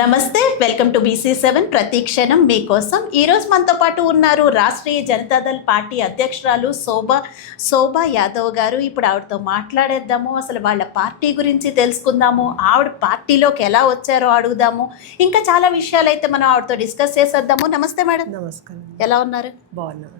నమస్తే, welcome to BC7 ప్రతి క్షణం మీకోసం. ఈరోజు మనతో పాటు ఉన్నారు రాష్ట్రీయ జనతాదళ్ పార్టీ అధ్యక్షురాలు శోభా యాదవ్ గారు. ఇప్పుడు ఆవిడతో మాట్లాడేద్దాము, అసలు వాళ్ళ పార్టీ గురించి తెలుసుకుందాము, ఆవిడ పార్టీలోకి ఎలా వచ్చారో అడుగుదాము, ఇంకా చాలా విషయాలు అయితే మనం ఆవిడతో డిస్కస్ చేసేద్దాము. నమస్తే మేడం. నమస్కారం. ఎలా ఉన్నారు? బాగున్నాను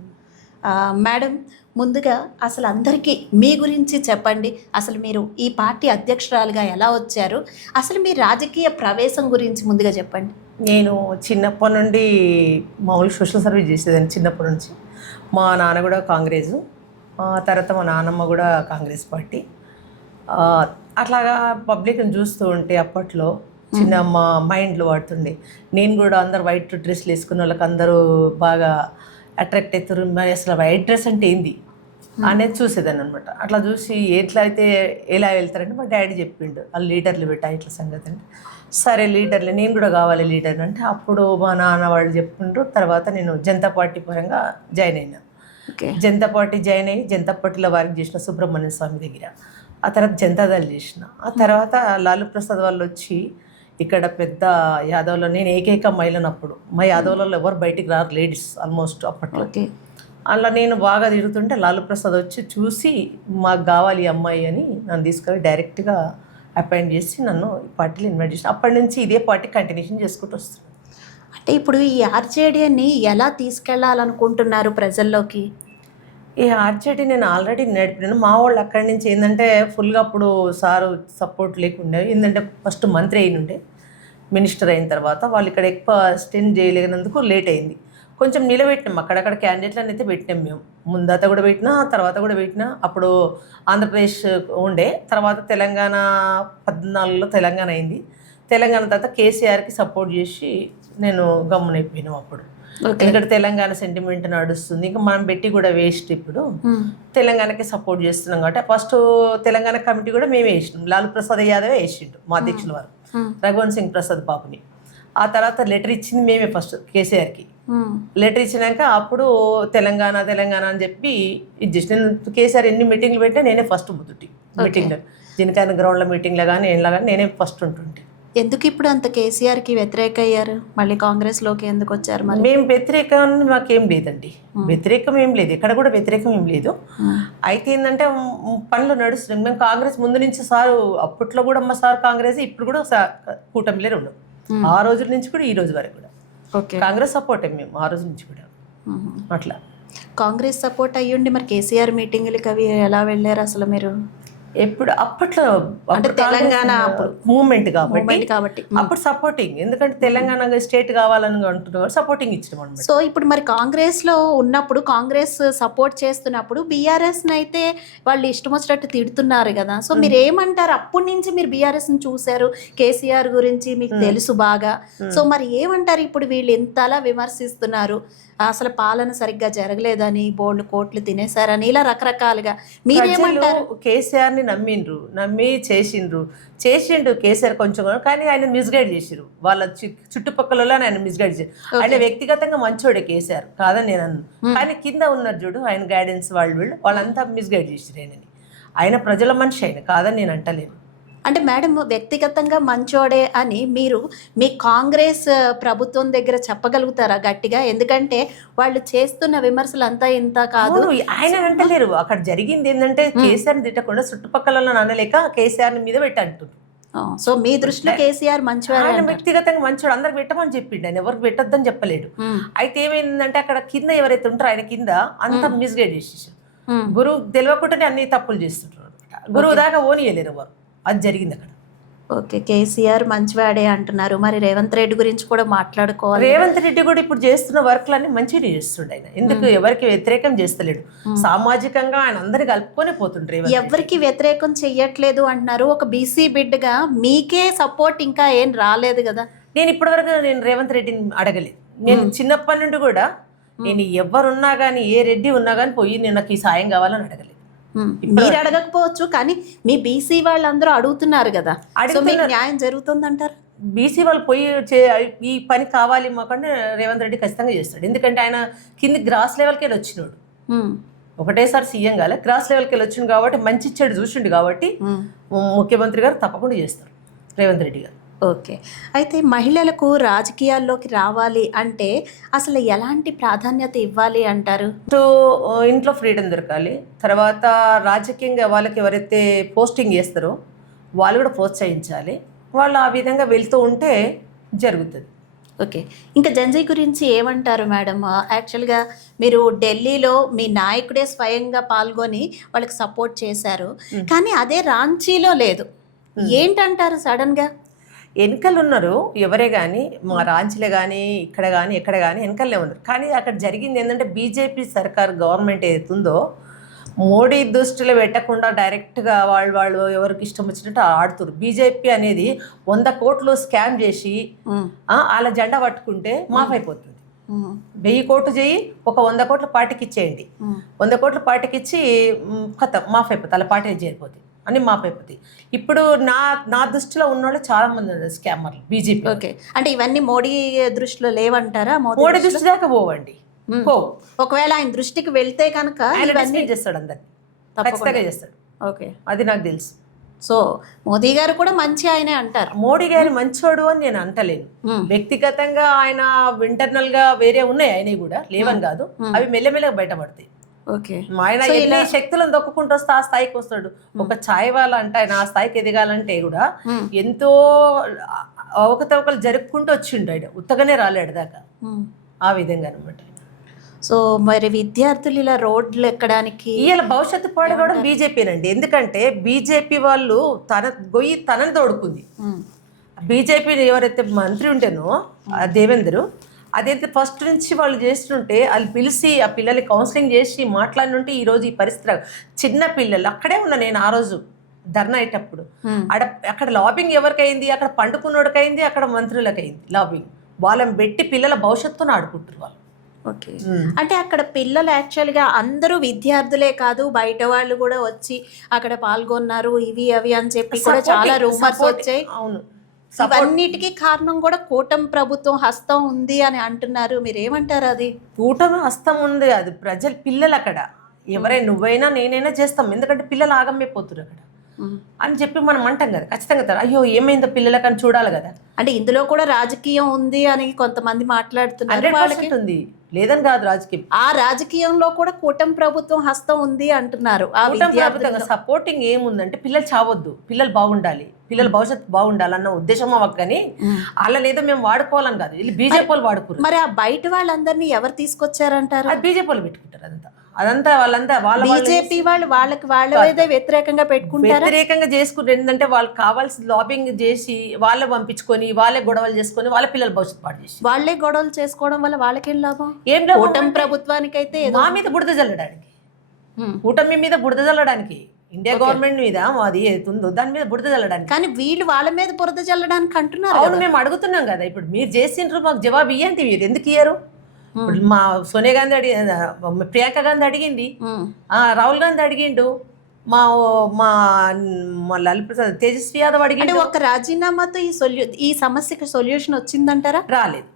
మేడం, ముందుగా అసలు అందరికీ మీ గురించి చెప్పండి. అసలు మీరు ఈ పార్టీ అధ్యక్షురాలుగా ఎలా వచ్చారు, అసలు మీ రాజకీయ ప్రవేశం గురించి ముందుగా చెప్పండి. నేను చిన్నప్పటి నుండి మామూలు సోషల్ సర్వీస్ చేసేదాన్ని. చిన్నప్పటి నుంచి మా నాన్న కూడా కాంగ్రెస్, తర్వాత మా నాన్నమ్మ కూడా కాంగ్రెస్ పార్టీ. అట్లాగా పబ్లిక్ని చూస్తూ ఉంటే అప్పట్లో చిన్న మా మైండ్లో పడుతుండే. నేను కూడా అందరు వైట్ డ్రెస్లు వేసుకున్న వాళ్ళకి అందరూ బాగా అట్రాక్ట్ అవుతారు. మరి అసలు వైట్ డ్రెస్ అంటే ఏంది అనేది చూసేదాన్ని అనమాట. అట్లా చూసి ఎట్లా అయితే ఎలా వెళ్తారంటే మా డాడీ చెప్పిండు, వాళ్ళు లీడర్లు పెట్టా ఇట్లా సంగతి అంటే, సరే లీడర్లు నేను కూడా కావాలి లీడర్ అంటే అప్పుడు మా నాన్న వాళ్ళు చెప్పిండ్రు. తర్వాత నేను జనతా పార్టీ పరంగా జాయిన్ అయినా. జనతా పార్టీ జాయిన్ అయ్యి జనతా పార్టీలో వర్క్ చేసిన సుబ్రహ్మణ్య స్వామి దగ్గర. ఆ తర్వాత జనతాదళ్ చేసిన. ఆ తర్వాత లాలూ ప్రసాద్ వాళ్ళు వచ్చి ఇక్కడ పెద్ద యాదవ్లో నేను ఏకైక మహిళనప్పుడు మా యాదవ్లలో ఎవరు బయటికి రారు, లేడీస్ ఆల్మోస్ట్ అప్పట్లో. అలా నేను బాగా తిరుగుతుంటే లాలూ ప్రసాద్ వచ్చి చూసి మాకు కావాలి ఈ అమ్మాయి అని నన్ను తీసుకొని డైరెక్ట్గా అపాయింట్ చేసి నన్ను ఈ పార్టీలో ఇన్వైట్ చేసి అప్పటి నుంచి ఇదే పార్టీ కంటిన్యూషన్ చేసుకుంటూ వస్తున్నాను. అంటే ఇప్పుడు ఈ ఆర్జేడీని ఎలా తీసుకెళ్లాలనుకుంటున్నారు ప్రజల్లోకి? ఈ ఆర్జేడీ నేను ఆల్రెడీ నడిపినాను. మా వాళ్ళు అక్కడి నుంచి ఏంటంటే ఫుల్గా అప్పుడు సారు సపోర్ట్ లేకుండే. ఏంటంటే ఫస్ట్ మంత్రి అయినుండే, మినిస్టర్ అయిన తర్వాత వాళ్ళు ఇక్కడ ఎక్కువ స్టెండ్ చేయలేనందుకు లేట్ అయింది. కొంచెం నిలబెట్టినాం అక్కడక్కడ క్యాండిడేట్లను అయితే పెట్టినాం మేము. ముందత కూడా పెట్టినా, తర్వాత కూడా పెట్టినా. అప్పుడు ఆంధ్రప్రదేశ్ ఉండే, తర్వాత తెలంగాణ 14లో తెలంగాణ అయింది. తెలంగాణ తర్వాత కేసీఆర్కి సపోర్ట్ చేసి నేను గమ్మునైపోయినాం అప్పుడు. ఎందుకంటే తెలంగాణ సెంటిమెంట్ నడుస్తుంది, ఇంకా మనం పెట్టి కూడా వేస్ట్. ఇప్పుడు తెలంగాణకి సపోర్ట్ చేస్తున్నాం కాబట్టి ఫస్ట్ తెలంగాణ కమిటీ కూడా మేమే వేసినాం. లాలూ ప్రసాద్ యాదవ్ వేసిండు మా అధ్యక్షుల వారు, రఘువన్ సింగ్ ప్రసాద్ బాబుని. ఆ తర్వాత లెటర్ ఇచ్చింది మేమే ఫస్ట్ కేసీఆర్కి. లెటర్ ఇచ్చినాక అప్పుడు తెలంగాణ తెలంగాణ అని చెప్పి ఇది చేసి నేను కేసీఆర్ ఎన్ని మీటింగ్లు పెట్టా నేనే ఫస్ట్ ముద్దుటి మీటింగ్లో, జినకాయన గ్రౌండ్లో మీటింగ్లో కానీ ఏంలా కానీ నేనే ఫస్ట్ ఉంటుంటే. ఎందుకు ఇప్పుడు అంత కేసీఆర్కి వ్యతిరేక అయ్యారు, మళ్ళీ కాంగ్రెస్లోకి ఎందుకు వచ్చారు? మరి మేము వ్యతిరేకం మాకేం లేదండి, వ్యతిరేకం ఏం లేదు, ఇక్కడ కూడా వ్యతిరేకం ఏం లేదు. అయితే ఏంటంటే పనులు నడుస్తున్నాం. మేము కాంగ్రెస్ ముందు నుంచి సారు అప్పట్లో కూడా మా సార్ కాంగ్రెస్, ఇప్పుడు కూడా కూటమిలే ఉన్నాం. ఆ రోజుల నుంచి కూడా ఈ రోజు వరకు కూడా కాంగ్రెస్ సపోర్ట్ మేము ఆ రోజు నుంచి కూడా. అట్లా కాంగ్రెస్ సపోర్ట్ అయ్యుండి మరి కేసీఆర్ మీటింగ్లకి అవి ఎలా వెళ్ళారు అసలు మీరు? ఎప్పుడు అప్పట్లో అంటే తెలంగాణ మూవ్మెంట్ కాబట్టి అప్పుడు సపోర్టింగ్, ఎందుకంటే తెలంగాణ స్టేట్ కావాలని అంటున్నారు, సపోర్టింగ్ ఇచ్చినాం అనమాట. సో ఇప్పుడు మరి కాంగ్రెస్ లో ఉన్నప్పుడు, కాంగ్రెస్ సపోర్ట్ చేస్తున్నప్పుడు బీఆర్ఎస్ అయితే వాళ్ళు ఇష్టం వచ్చినట్టు తిడుతున్నారు కదా. సో మీరు ఏమంటారు? అప్పటి నుంచి మీరు బీఆర్ఎస్ ని చూశారు, కేసీఆర్ గురించి మీకు తెలుసు బాగా. సో మరి ఏమంటారు ఇప్పుడు వీళ్ళు ఇంతలా విమర్శిస్తున్నారు, అసలు పాలన సరిగ్గా జరగలేదని, బోల్డ్ కోట్లు తినేశారని, ఇలా రకరకాలుగా మీరేమంటారు? కేసీఆర్ని నమ్మి చేసిండు కేసీఆర్ కొంచెం, కానీ ఆయన మిస్గైడ్ చేసిరు వాళ్ళ చుట్టుపక్కల ఆయన మిస్గైడ్ చేశారు. ఆయన వ్యక్తిగతంగా మంచోడే కేసీఆర్, కాదని నేను అన్నాను, కానీ కింద ఉన్నారు చూడు ఆయన గైడెన్స్ వాళ్ళంతా మిస్గైడ్ చేసిరు ఆయనని. ఆయన ప్రజల మనిషి, ఆయన కాదని నేను అంటలేను. అంటే మేడం, వ్యక్తిగతంగా మంచోడే అని మీరు మీ కాంగ్రెస్ ప్రభుత్వం దగ్గర చెప్పగలుగుతారా గట్టిగా? ఎందుకంటే వాళ్ళు చేస్తున్న విమర్శలు అంతా ఇంత కాదు, ఆయన అంటలేరు. అక్కడ జరిగింది ఏంటంటే కేసీఆర్ తిట్టకుండా చుట్టుపక్కల అనలేక కేసీఆర్ మీద పెట్టి అంటున్నారు. సో మీ దృష్టిలో కేసీఆర్ మంచివారు? ఆయన వ్యక్తిగతంగా మంచోడు, అందరికి పెట్టమని చెప్పిండు, ఆయన ఎవరికి పెట్టొద్దని చెప్పలేడు. అయితే ఏమైందంటే అక్కడ కింద ఎవరైతే ఉంటారో ఆయన కింద అంతా మిస్గైడ్ చేసేసారు. గురువు తెలియకుండానే అన్ని తప్పులు చేస్తుంటారు, గురువు దాకా ఓనియలేరు ఎవరు. అది జరిగింది అక్కడ. ఓకే, కేసీఆర్ మంచివాడే అంటున్నారు. మరి రేవంత్ రెడ్డి గురించి కూడా మాట్లాడుకోవాలి. రేవంత్ రెడ్డి కూడా ఇప్పుడు చేస్తున్న వర్క్లన్నీ మంచిగా చేస్తుండే. ఆయన ఎందుకు ఎవరికి వ్యతిరేకం చేస్తలేడు, సామాజికంగా ఆయన అందరికి కలుపుకొని పోతుండ్రు. ఎవరికి వ్యతిరేకం చెయ్యట్లేదు అంటున్నారు. ఒక బీసీ బిడ్డగా మీకే సపోర్ట్ ఇంకా ఏం రాలేదు కదా? నేను ఇప్పటివరకు రేవంత్ రెడ్డిని అడగలేదు. నేను చిన్నప్పటి నుండి కూడా నేను ఎవరున్నా కానీ, ఏ రెడ్డి ఉన్నా కానీ పోయి నేను నాకు ఈ సాయం కావాలని అడగలేదు. మీరు అడగకపోవచ్చు, కానీ మీ బీసీ వాళ్ళందరూ అడుగుతున్నారు కదా, మీకు న్యాయం జరుగుతుందంటారు? బీసీ వాళ్ళు పోయి ఈ పని కావాలి మాకంటే రేవంత్ రెడ్డి ఖచ్చితంగా చేస్తాడు. ఎందుకంటే ఆయన కింది గ్రాస్ లెవెల్కి వెళ్ళి వచ్చినాడు, ఒకటేసారి సీఎం కాలే, గ్రాస్ లెవెల్కి వెళ్ళి వచ్చిండు కాబట్టి మంచి ఇచ్చాడు చూసిండు కాబట్టి ముఖ్యమంత్రి గారు తప్పకుండా చేస్తారు రేవంత్ రెడ్డి గారు. ఓకే. అయితే మహిళలకు రాజకీయాల్లోకి రావాలి అంటే అసలు ఎలాంటి ప్రాధాన్యత ఇవ్వాలి అంటారు? సో ఇంట్లో ఫ్రీడమ్ దొరకాలి. తర్వాత రాజకీయంగా వాళ్ళకి ఎవరైతే పోస్టింగ్ చేస్తారో వాళ్ళు కూడా ప్రోత్సహించాలి. వాళ్ళు ఆ విధంగా వెళ్తూ ఉంటే జరుగుతుంది. ఓకే. ఇంకా జంజీ గురించి ఏమంటారు మేడం? యాక్చువల్‌గా మీరు ఢిల్లీలో మీ నాయకుడే స్వయంగా పాల్గొని వాళ్ళకి సపోర్ట్ చేశారు. కానీ అదే రాంచీలో లేదు. ఏంటంటారు సడన్‌గా? వెనకలు ఉన్నారు ఎవరే కానీ, మా రాంచీలో కానీ ఇక్కడ కానీ ఎక్కడ కానీ వెనకలే ఉన్నారు. కానీ అక్కడ జరిగింది ఏంటంటే బీజేపీ సర్కార్ గవర్నమెంట్ ఏదైతుందో మోడీ దృష్టిలో పెట్టకుండా డైరెక్ట్గా వాళ్ళు ఎవరికి ఇష్టం వచ్చినట్టు ఆడుతున్నారు. బీజేపీ అనేది 100 కోట్లు స్కామ్ చేసి వాళ్ళ జెండా పట్టుకుంటే మాఫ్ అయిపోతుంది. 1000 కోట్లు చేయి, ఒక 100 కోట్ల పార్టీకి ఇచ్చేయండి. 100 కోట్ల పార్టీకి ఇచ్చి కథ మాఫ్ అయిపోతుంది. వాళ్ళ పార్టీ చేరిపోతుంది అని మాఫ్ అయిపోతాయి. ఇప్పుడు నా దృష్టిలో ఉన్నోళ్ళు చాలా మంది ఉన్నారు స్కామర్లు బీజేపీ. ఓకే. అంటే ఇవన్నీ మోడీ దృష్టిలో లేవంటారా? మోడీ దృష్టి దాకా పోవండి. ఒకవేళ ఆయన దృష్టికి వెళ్తే కనుక ఇవన్నీ చేస్తాడు, అందరినీ ఖచ్చితంగా చేస్తాడు. ఓకే, అది నాకు తెలుసు. సో మోదీ గారు కూడా మంచి ఆయనే అంటారు. మోడీ గారు మంచోడు అని నేను అంటలేను. వ్యక్తిగతంగా ఆయన ఇంటర్నల్ గా వేరే ఉన్నాయి, ఆయన కూడా లేవని కాదు, అవి మెల్లమెల్లగా బయటపడతాయి. ఓకే, ఆయన ఎన్ని శక్తులను దొక్కుంటూ వస్తే ఆ స్థాయికి వస్తాడు. ఒక ఛాయ్ వాళ్ళ అంటే ఆయన ఆ స్థాయికి ఎదగాలంటే కూడా ఎంతో అవకతవకలు జరుపుకుంటూ వచ్చిండు. ఆయన ఉత్తగానే రాలేడు దాకా, ఆ విధంగా అనమాట. సో మరి విద్యార్థులు ఇలా రోడ్లు ఎక్కడానికి ఇవాళ భవిష్యత్తు పాడుకోవడం బీజేపీనండి. ఎందుకంటే బీజేపీ వాళ్ళు గొయ్యి తనని తోడుకుంది. బీజేపీ ఎవరైతే మంత్రి ఉంటేనో దేవేందర్, అదైతే ఫస్ట్ నుంచి వాళ్ళు చేస్తుంటే వాళ్ళు పిలిచి ఆ పిల్లల్ని కౌన్సిలింగ్ చేసి మాట్లాడినుంటే ఈరోజు ఈ పరిస్థితి. చిన్న పిల్లలు అక్కడే ఉన్నా నేను ఆ రోజు ధర్నా అయ్యేటప్పుడు. అక్కడ లాబింగ్ ఎవరికైంది? అక్కడ పండుకున్నోడికైంది, అక్కడ మంత్రులకైంది లాబింగ్. వాళ్ళని పెట్టి పిల్లల భవిష్యత్తును ఆడుకుంటారు వాళ్ళు. ఓకే, అంటే అక్కడ పిల్లలు యాక్చువల్గా అందరూ విద్యార్థులే కాదు, బయట వాళ్ళు కూడా వచ్చి అక్కడ పాల్గొన్నారు, ఇవి అవి అని చెప్పి కూడా చాలా రూమర్స్ వచ్చాయి. అవును, ఇవన్నిటికీ కారణం కూడా కూటమి ప్రభుత్వం హస్తం ఉంది అని అంటున్నారు. మీరేమంటారు? అది కూటమి హస్తం ఉంది, అది ప్రజలు పిల్లలు అక్కడ ఎవరైనా నువ్వైనా నేనైనా చేస్తాం. ఎందుకంటే పిల్లలు ఆగమైపోతున్నారు అక్కడ అని చెప్పి మనం అంటాం కదా. ఖచ్చితంగా అయ్యో ఏమైందో పిల్లలకు అని చూడాలి కదా. అంటే ఇందులో కూడా రాజకీయం ఉంది అని కొంతమంది మాట్లాడుతున్నారు. 100% ఉంది, లేదని కాదు. రాజకీయం, ఆ రాజకీయంలో కూడా కూటమి ప్రభుత్వం హస్తం ఉంది అంటున్నారు. సపోర్టింగ్ ఏముందంటే పిల్లలు చావొద్దు, పిల్లలు బాగుండాలి, పిల్లల భవిష్యత్తు బాగుండాలన్న ఉద్దేశం అవ్వక కానీ అలా లేదో మేము వాడుకోవాలని కాదు. వీళ్ళు బీజేపీ వాళ్ళు వాడుకోరు. మరి ఆ బయట వాళ్ళందరినీ ఎవరు తీసుకొచ్చారంటారు? అది బీజేపీ వాళ్ళు పెట్టుకుంటారు. అదంతా వాళ్ళంతా వాళ్ళ బీజేపీ వాళ్ళు వాళ్ళదే వ్యతిరేకంగా పెట్టుకుంటారు. వ్యతిరేకంగా చేసుకుంటారు. ఏంటంటే వాళ్ళకి కావాల్సిన లాబింగ్ చేసి వాళ్ళే పంపించుకొని వాళ్ళే గొడవలు చేసుకొని వాళ్ళ పిల్లల భవిష్యత్తు పాటు చేసి వాళ్ళే గొడవలు చేసుకోవడం వల్ల వాళ్ళకేం లాభం? ఏం లాభం? కూటమి ప్రభుత్వానికైతే మా మీద బురద చల్లడానికి, కూటమి మీద బురద చల్లడానికి, ఇండియా గవర్నమెంట్ మీద అది ఏతుందో దాని మీద బురద చల్లడానికి. కానీ వీళ్ళు వాళ్ళ మీద బురద చల్లడానికి అంటున్నారు. అవును, మేము అడుగుతున్నాం కదా. ఇప్పుడు మీరు చేసిండ్రు, మాకు జవాబు ఇయ్యండి. మీరు ఎందుకు ఇయ్యరు? మా సోనియా గాంధీ ప్రియాంక గాంధీ అడిగింది, రాహుల్ గాంధీ అడిగిండు, మా మా లాలూ ప్రసాద్ తేజస్వి యాదవ్ అడిగిండు. ఒక రాజీనామాతో ఈ సమస్యకి సొల్యూషన్ వచ్చిందంటారా? రాలేదు.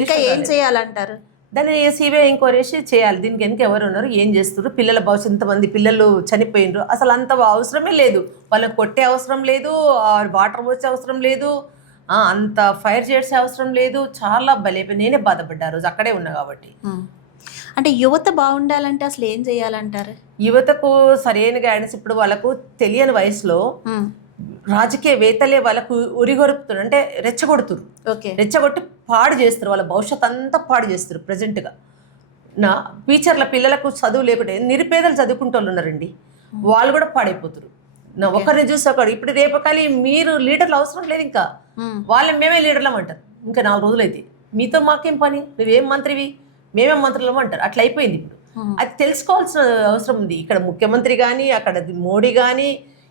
ఇంకా ఏం చేయాలంటారు? దాన్ని సిబిఐ ఎంక్వైరీ చేయాలి. దీనికి వెనక ఎవరు ఉన్నారు, ఏం చేస్తున్నారు, పిల్లల భవిష్యత్తు, ఇంతమంది పిల్లలు చనిపోయినరు, అసలు అంత అవసరమే లేదు. వాళ్ళని కొట్టే అవసరం లేదు, వాటర్ పోసే అవసరం లేదు, అంత ఫైర్ చేసే అవసరం లేదు. చాలా బలైపోయి నేనే బాధపడ్డా రోజు, అక్కడే ఉన్నా కాబట్టి. అంటే యువత బాగుండాలంటే అసలు ఏం చేయాలంటారు? యువతకు సరైన గైడెన్స్. ఇప్పుడు వాళ్ళకు తెలియని వయసులో రాజకీయవేత్తలే వాళ్ళకు ఉరిగొరుపుతున్నారు, అంటే రెచ్చగొడుతున్నారు. రెచ్చగొట్టి పాడు చేస్తారు, వాళ్ళ భవిష్యత్ అంతా పాడు చేస్తారు. ప్రజెంట్గా ఫ్యూచర్ల పిల్లలకు చదువు లేకుంటే నిరుపేదలు చదువుకుంటూ వాళ్ళు ఉన్నారండి, వాళ్ళు కూడా పాడైపోతారు. ఒకరిని చూసి ఒకడు. ఇప్పుడు రేపకాలి మీరు లీడర్లు అవసరం లేదు, ఇంకా వాళ్ళని మేమే లీడర్లం అంటారు. ఇంకా 4 రోజులైతే మీతో మాకేం పని, నువ్వేం మంత్రివి, మేమే మంత్రులం అంటారు. అట్లా అయిపోయింది ఇప్పుడు. అది తెలుసుకోవాల్సిన అవసరం ఉంది. ఇక్కడ ముఖ్యమంత్రి కానీ, అక్కడ మోడీ కానీ,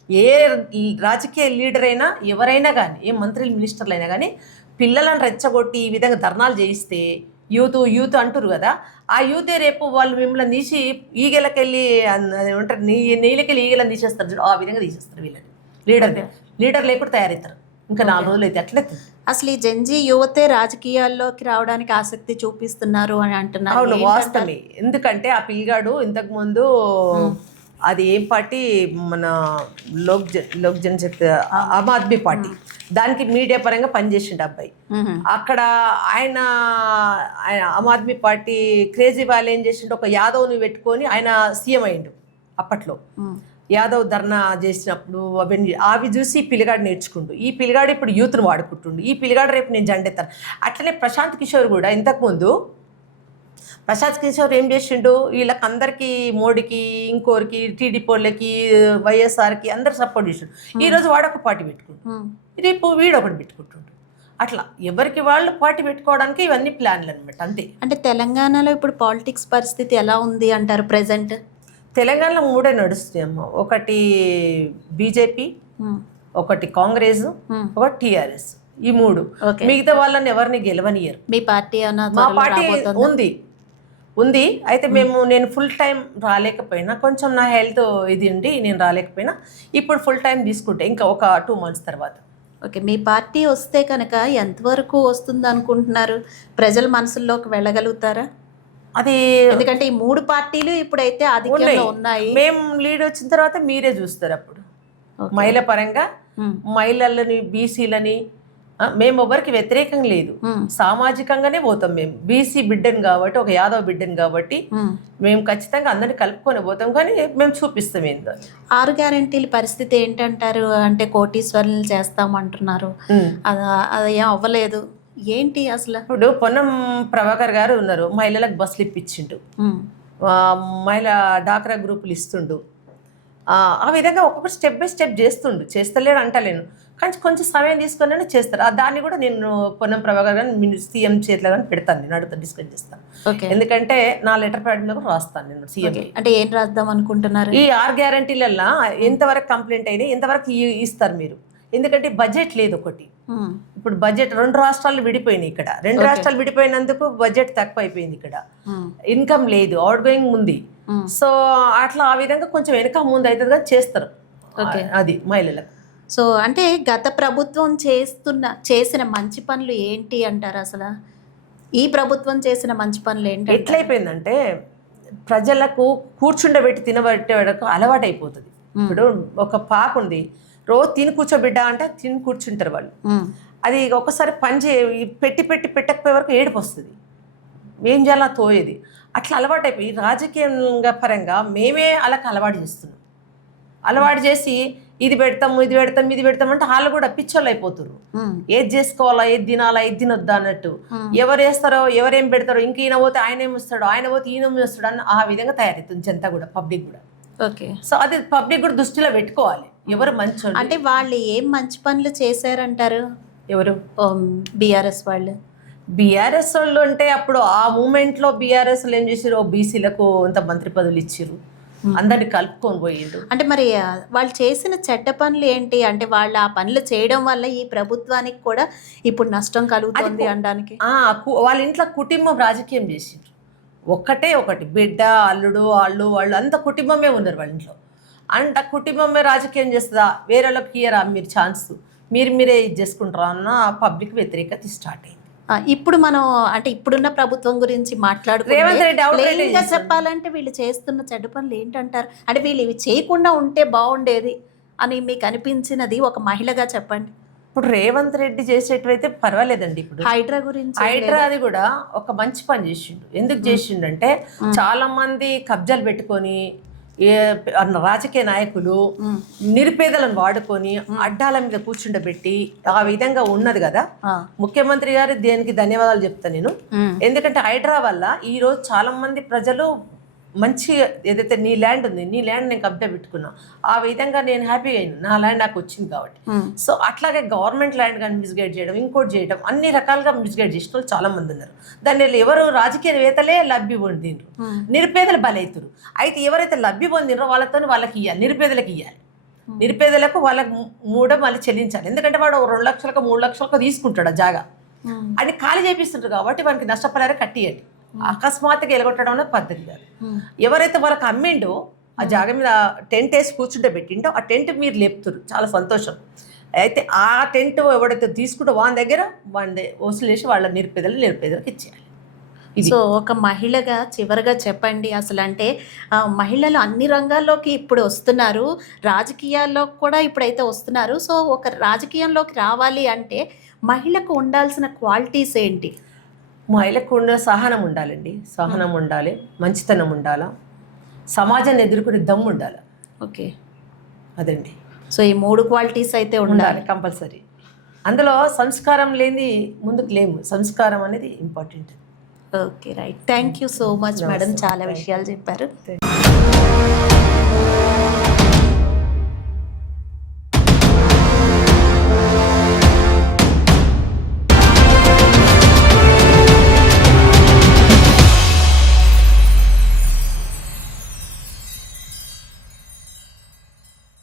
ఏ రాజకీయ లీడర్ అయినా, ఎవరైనా కానీ, ఏ మంత్రులు మినిస్టర్లు అయినా కానీ పిల్లలను రెచ్చగొట్టి ఈ విధంగా ధర్నాలు చేయిస్తే యూత్ అంటారు కదా, ఆ యూతే రేపు వాళ్ళు మిమ్మల్ని తీసి ఈగలకెళ్ళి ఏమంటారు, నీళ్ళకెళ్ళి ఈగలను తీసేస్తారు, ఆ విధంగా తీసేస్తారు వీళ్ళని. లీడర్ లేకుండా తయారవుతారు. ఇంకా 4 రోజులు అయితే అట్లే. అసలు ఈ జెన్జీ యువతే రాజకీయాల్లోకి రావడానికి ఆసక్తి చూపిస్తున్నారు అని అంటున్నారు. అవును, వాస్తవమే. ఎందుకంటే ఆ పిల్లగాడు ఇంతకు ముందు అది ఏం పార్టీ, మన లోక్ జనశక్తి, ఆమ్ ఆద్మీ పార్టీ, దానికి మీడియా పరంగా పనిచేసిండు అబ్బాయి. అక్కడ ఆయన ఆమ్ ఆద్మీ పార్టీ క్రేజీ వాళ్ళు ఏం చేసిండు, ఒక యాదవ్ని పెట్టుకొని ఆయన సీఎం అయ్యిండు అప్పట్లో. యాదవ్ ధర్నా చేసినప్పుడు అవి చూసి ఈ పిల్లగాడు నేర్చుకుండు. ఈ పిల్లగాడు ఇప్పుడు యూత్ను వాడుకుంటుండు. ఈ పిల్లగాడు రేపు నేను జెండెత్తాను. అట్లనే ప్రశాంత్ కిషోర్ కూడా ఇంతకుముందు ప్రశాంత్ కిషోర్ ఏం చేసిండు, వీళ్ళకందరికీ మోడీకి, ఇంకోరికి, టీడీపీ వాళ్ళకి, వైఎస్ఆర్కి అందరు సపోర్ట్ చేసిండు. ఈరోజు వాడొక పార్టీ పెట్టుకుంటు, రేపు వీడొకటి పెట్టుకుంటుండు. అట్లా ఎవరికి వాళ్ళు పార్టీ పెట్టుకోవడానికి ఇవన్నీ ప్లాన్లు అనమాట, అంతే. అంటే తెలంగాణలో ఇప్పుడు పాలిటిక్స్ పరిస్థితి ఎలా ఉంది అంటారు ప్రెసెంట్? తెలంగాణలో 3 నడుస్తాయమ్మా. ఒకటి బీజేపీ, ఒకటి కాంగ్రెస్, ఒకటి టీఆర్ఎస్. ఈ 3. మిగతా వాళ్ళని ఎవరిని గెలవనియరు. మీ పార్టీ మా పార్టీ ఉంది. అయితే నేను ఫుల్ టైం రాలేకపోయినా, కొంచెం నా హెల్త్ ఇది ఉండి నేను రాలేకపోయినా, ఇప్పుడు ఫుల్ టైం తీసుకుంటే ఇంకా ఒక 2 మంత్స్ తర్వాత. ఓకే, మీ పార్టీ వస్తే కనుక ఎంతవరకు వస్తుంది అనుకుంటున్నారు? ప్రజల మనసుల్లోకి వెళ్ళగలుగుతారా? అది ఎందుకంటే ఈ 3 పార్టీలు ఇప్పుడైతే ఆధిక్యంలో ఉన్నాయి. మేము లీడ్ వచ్చిన తర్వాత మీరే చూస్తారు. అప్పుడు మహిళ పరంగా మహిళలని, బీసీలని మేము ఎవరికి వ్యతిరేకం లేదు, సామాజికంగానే పోతాం. మేము బీసీ బిడ్డను కాబట్టి, ఒక యాదవ్ బిడ్డను కాబట్టి మేము ఖచ్చితంగా అందరినీ కలుపుకొని పోతాం. కానీ మేము చూపిస్తాం ఏందో. 6 గ్యారెంటీల పరిస్థితి ఏంటంటారు? అంటే కోటీశ్వరులు చేస్తామంటున్నారు, అది ఏం అవ్వలేదు, ఏంటి అసలు? ఇప్పుడు పొన్నం ప్రభాకర్ గారు ఉన్నారు, మహిళలకు బస్సులు ఇప్పించిండు, మహిళా డాక్రా గ్రూపులు ఇస్తుండు. ఆ విధంగా ఒక్కొక్కటి స్టెప్ బై స్టెప్ చేస్తుండు. చేస్తలేడు అంటలేను, కానీ కొంచెం సమయం తీసుకొని చేస్తారు. దాన్ని కూడా నేను పొన్నం ప్రభాకర్ గారిని సీఎం చేతిలో కానీ పెడతాను, నేను అడుగుతాను, డిస్కస్ చేస్తాను. ఎందుకంటే నా లెటర్ ప్యాడ్లో కూడా రాస్తాను నేను సీఎం. అంటే ఏం రాద్దాం అనుకుంటున్నారు? ఈ 6 గ్యారంటీలల్లో ఎంతవరకు కంప్లైంట్ అయినాయి, ఎంతవరకు ఇస్తారు మీరు? ఎందుకంటే బడ్జెట్ లేదు ఒకటి. ఇప్పుడు బడ్జెట్ 2 రాష్ట్రాలు విడిపోయినాయి. ఇక్కడ 2 రాష్ట్రాలు విడిపోయినందుకు బడ్జెట్ తక్కువ అయిపోయింది. ఇక్కడ ఇన్కమ్ లేదు, అవుట్ గోయింగ్ ఉంది. సో అట్లా ఆ విధంగా కొంచెం వెనక ముందు అవుతుందిగా చేస్తారు. అది మహిళలకు. సో అంటే గత ప్రభుత్వం చేసిన మంచి పనులు ఏంటి అంటారు అసలు? ఈ ప్రభుత్వం చేసిన మంచి పనులు ఏంటి? ఎట్లయిపోయిందంటే ప్రజలకు కూర్చుండబెట్టి తినబెట్టేవాళ్ళకు అలవాటు అయిపోతుంది. ఇప్పుడు ఒక పాప ఉంది, రోజు తిని కూర్చోబిడ్డ అంటే తిని కూర్చుంటారు వాళ్ళు. అది ఒకసారి పెట్టకపోయే వరకు ఏడుపు వస్తుంది, ఏం చేయాలో తోయేది. అట్లా అలవాటు అయిపోయి రాజకీయంగా పరంగా మేమే వాళ్ళకి అలవాటు చేస్తున్నాం. అలవాటు చేసి ఇది పెడతాం అంటే వాళ్ళు కూడా పిచ్చోళ్ళు అయిపోతున్నారు. ఏది చేసుకోవాలా, ఏది తినాలా, ఏది తినొద్దా అన్నట్టు. ఎవరు వేస్తారో, ఎవరేం పెడతారో, ఇంక ఈయన పోతే ఆయన ఏమిస్తాడు, ఆయన పోతే ఈయన వస్తాడు అని ఆ విధంగా తయారవుతుంది జనతా కూడా, పబ్లిక్ కూడా. సో అది పబ్లిక్ కూడా దృష్టిలో పెట్టుకోవాలి. ఎవరు మంచి అంటే వాళ్ళు ఏం మంచి పనులు చేశారంటారు? ఎవరు? బీఆర్ఎస్ వాళ్ళు. బీఆర్ఎస్ వాళ్ళు అంటే అప్పుడు ఆ మూమెంట్లో బీఆర్ఎస్ ఏం చేసారు, బీసీలకు ఇంత మంత్రి పదవులు ఇచ్చారు, అందరిని కలుపుకొని పోయిండు. అంటే మరి వాళ్ళు చేసిన చెడ్డ పనులు ఏంటి? అంటే వాళ్ళు ఆ పనులు చేయడం వల్ల ఈ ప్రభుత్వానికి కూడా ఇప్పుడు నష్టం కలుగుతుంది అనడానికి. వాళ్ళ ఇంట్లో కుటుంబం రాజకీయం చేసిండ్రు. ఒకటి బిడ్డ, అల్లుడు, వాళ్ళు అంత కుటుంబమే ఉన్నారు వాళ్ళ ఇంట్లో. అంత కుటుంబమే రాజకీయం చేస్తుందా? వేరే వాళ్ళకి ఇయ్యరా మీరు ఛాన్స్, మీరే ఇది చేసుకుంటారా అన్న పబ్లిక్ వ్యతిరేకత స్టార్ట్ అయింది. ఇప్పుడు మనం అంటే ఇప్పుడున్న ప్రభుత్వం గురించి మాట్లాడుకుంటే చెప్పాలంటే వీళ్ళు చేస్తున్న చెడ్డ పనులు ఏంటంటారు? అంటే వీళ్ళు ఇవి చేయకుండా ఉంటే బాగుండేది అని మీకు అనిపించినది ఒక మహిళగా చెప్పండి. ఇప్పుడు రేవంత్ రెడ్డి చేసేటైతే పర్వాలేదండి. ఇప్పుడు హైడ్రా గురించి, అది కూడా ఒక మంచి పని చేసిండు. ఎందుకు చేసిండు అంటే చాలా మంది కబ్జాలు పెట్టుకొని రాజకీయ నాయకులు నిరుపేదలను వాడుకొని అడ్డాల మీద కూర్చుండబెట్టి ఆ విధంగా ఉన్నది కదా. ముఖ్యమంత్రి గారు దేనికి ధన్యవాదాలు చెప్తాను నేను. ఎందుకంటే హైడ్రా వల్ల ఈ రోజు చాలా మంది ప్రజలు మంచి, ఏదైతే నీ ల్యాండ్ ఉంది, నీ ల్యాండ్ నేను కబ్జా పెట్టుకున్నా, ఆ విధంగా నేను హ్యాపీగా అయినా, నా ల్యాండ్ నాకు వచ్చింది కాబట్టి. సో అట్లాగే గవర్నమెంట్ ల్యాండ్ కానీ మిస్గైడ్ చేయడం, ఇంకోటి చేయడం, అన్ని రకాలుగా మిస్గైడ్ చేసిన వాళ్ళు చాలా మంది ఉన్నారు. దాన్ని ఎవరు రాజకీయవేత్తలే లబ్ధి పొందిండ్రు, నిరుపేదలు బలైతురు. అయితే ఎవరైతే లబ్ధి పొందినరో వాళ్ళకి ఇవ్వాలి, నిరుపేదలకు ఇవ్వాలి. నిరుపేదలకు వాళ్ళకి మళ్ళీ చెల్లించాలి. ఎందుకంటే వాడు 2 లక్షలకు 3 లక్షలకు తీసుకుంటాడు ఆ జాగా, అది ఖాళీ చేపిస్తుంటారు కాబట్టి వానికి నష్టపరిహారం కట్టియండి. అకస్మాత్తుగా ఎలగొట్టడం అనేది పద్ధతి కాదు. ఎవరైతే వాళ్ళకి అమ్మిండో ఆ జాగ మీద టెంట్ వేసి కూర్చుంటే పెట్టిండో ఆ టెంట్ మీరు లేపుతారు, చాలా సంతోషం. అయితే ఆ టెంట్ ఎవడైతే తీసుకుంటో వాళ్ళ దగ్గర వసూలు చేసి వాళ్ళ నిరుపేదలకు ఇచ్చేయాలి. సో ఒక మహిళగా చివరగా చెప్పండి అసలు అంటే మహిళలు అన్ని రంగాల్లోకి ఇప్పుడు వస్తున్నారు, రాజకీయాల్లో కూడా ఇప్పుడైతే వస్తున్నారు. సో ఒక రాజకీయంలోకి రావాలి అంటే మహిళకు ఉండాల్సిన క్వాలిటీస్ ఏంటి? మహిళకు సహనం ఉండాలండి, సహనం ఉండాలి, మంచితనం ఉండాలా, సమాజాన్ని ఎదుర్కొనే దమ్ము ఉండాలి. ఓకే, అదండి. సో ఈ 3 క్వాలిటీస్ అయితే ఉండాలి. ఉండాలి కంపల్సరీ. అందులో సంస్కారం లేని ముందుకు లేము. సంస్కారం అనేది important. Okay, right. Thank you so much madam, చాలా విషయాలు చెప్పారు.